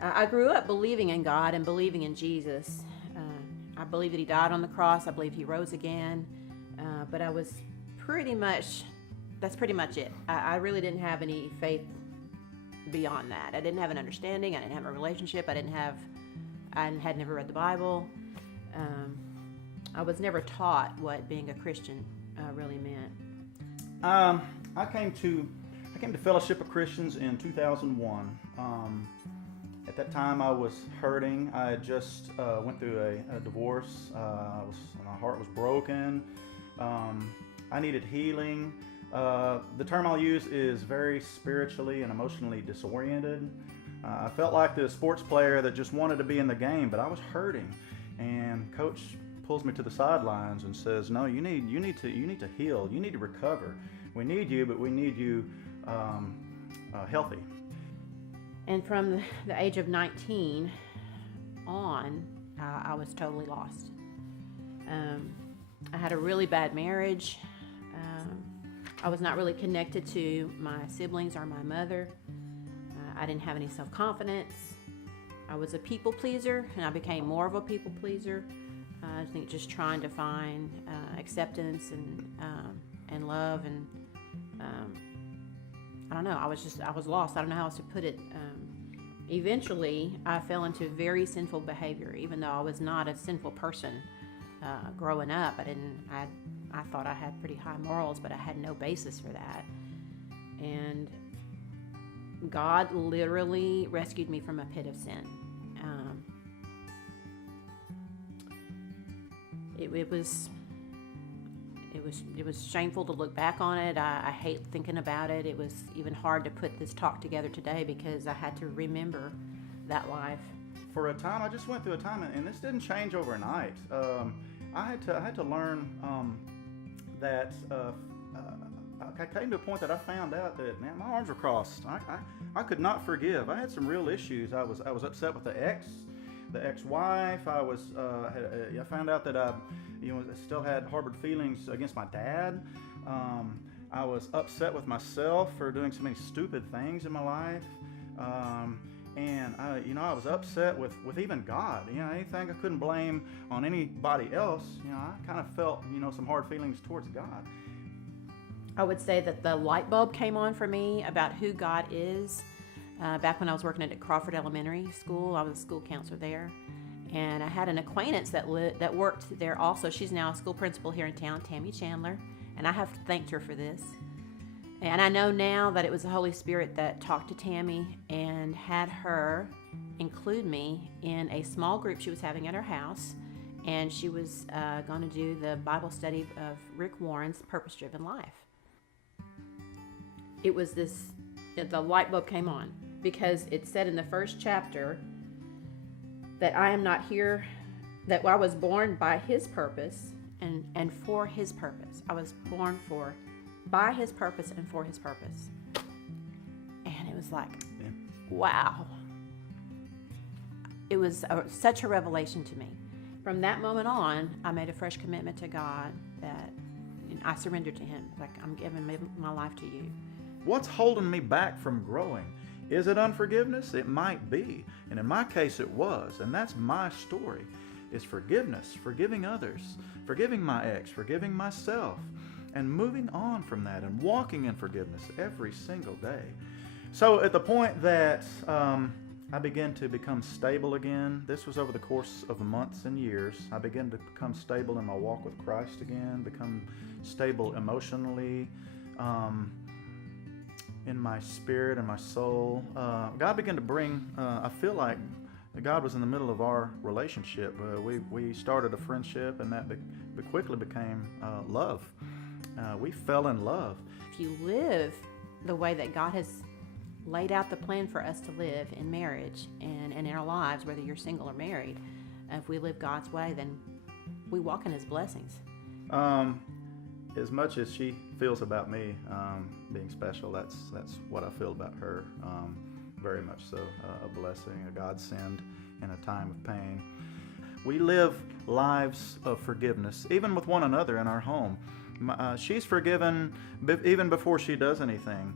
I grew up believing in God and believing in Jesus. I believe that He died on the cross. I believe He rose again. But I was pretty much, that's pretty much it. I really didn't have any faith beyond that. I didn't have an understanding. I didn't have a relationship. I had never read the Bible. I was never taught what being a Christian really meant. I came to Fellowship of Christians in 2001. At that time, I was hurting. I had just went through a divorce. My heart was broken. I needed healing. The term I'll use is very spiritually and emotionally disoriented. I felt like the sports player that just wanted to be in the game, but I was hurting. And Coach pulls me to the sidelines and says, "No, you need to heal. You need to recover. We need you, but we need you healthy." And from the age of 19 on, I was totally lost. I had a really bad marriage. I was not really connected to my siblings or my mother. I didn't have any self-confidence. I was a people pleaser, and I became more of a people pleaser. I think just trying to find acceptance and love, and I don't know. I was lost. I don't know how else to put it. Eventually, I fell into very sinful behavior, even though I was not a sinful person growing up. I thought I had pretty high morals, but I had no basis for that. And God literally rescued me from a pit of sin. It was shameful to look back on it. I hate thinking about it. It was even hard to put this talk together today because I had to remember that life. For a time, I just went through a time, and this didn't change overnight. I had to learn that I came to a point that I found out that, man, my arms were crossed. I could not forgive. I had some real issues. I was upset with the ex-wife. I found out that I still had harbored feelings against my dad. I was upset with myself for doing so many stupid things in my life. And I was upset with even God. Anything I couldn't blame on anybody else. I kind of felt some hard feelings towards God. I would say that the light bulb came on for me about who God is. Back when I was working at Crawford Elementary School, I was a school counselor there, and I had an acquaintance that worked there also. She's now a school principal here in town, Tammy Chandler, and I have thanked her for this. And I know now that it was the Holy Spirit that talked to Tammy and had her include me in a small group she was having at her house, and she was going to do the Bible study of Rick Warren's Purpose-Driven Life. It was the light bulb came on because it said in the first chapter that I am not here, that I was born by His purpose and for His purpose. I was born by His purpose and for His purpose. And it was like, wow. It was such a revelation to me. From that moment on, I made a fresh commitment to God that I surrendered to Him. Like, I'm giving my life to you. What's holding me back from growing? Is it unforgiveness? It might be. And in my case, it was. And that's my story, is forgiveness, forgiving others, forgiving my ex, forgiving myself, and moving on from that and walking in forgiveness every single day. So at the point that I began to become stable again, this was over the course of months and years, I began to become stable in my walk with Christ again, become stable emotionally, in my spirit and my soul. God began to bring, I feel like God was in the middle of our relationship. We started a friendship, and that quickly became love. We fell in love. If you live the way that God has laid out the plan for us to live in marriage and in our lives, whether you're single or married, if we live God's way, then we walk in His blessings. As much as she feels about me being special, that's what I feel about her. Very much so. A blessing, a godsend in a time of pain. We live lives of forgiveness, even with one another in our home. She's forgiven even before she does anything.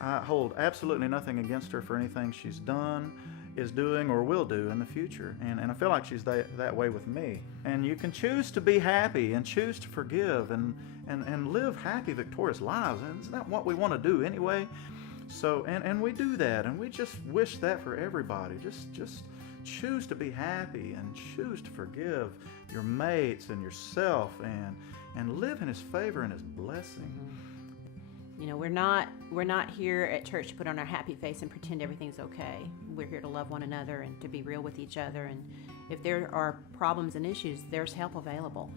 I hold absolutely nothing against her for anything she's done, is doing, or will do in the future. And I feel like she's that way with me. And you can choose to be happy and choose to forgive and live happy, victorious lives. And isn't that what we want to do anyway? So, and we do that, and we just wish that for everybody. Just choose to be happy and choose to forgive your mates and yourself and live in His favor and His blessing. You know, we're not here at church to put on our happy face and pretend everything's okay. We're here to love one another and to be real with each other. And if there are problems and issues, there's help available.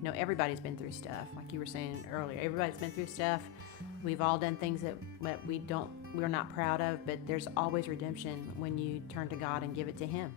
You know, everybody's been through stuff, like you were saying earlier. Everybody's been through stuff. We've all done things that we're not proud of, but there's always redemption when you turn to God and give it to Him.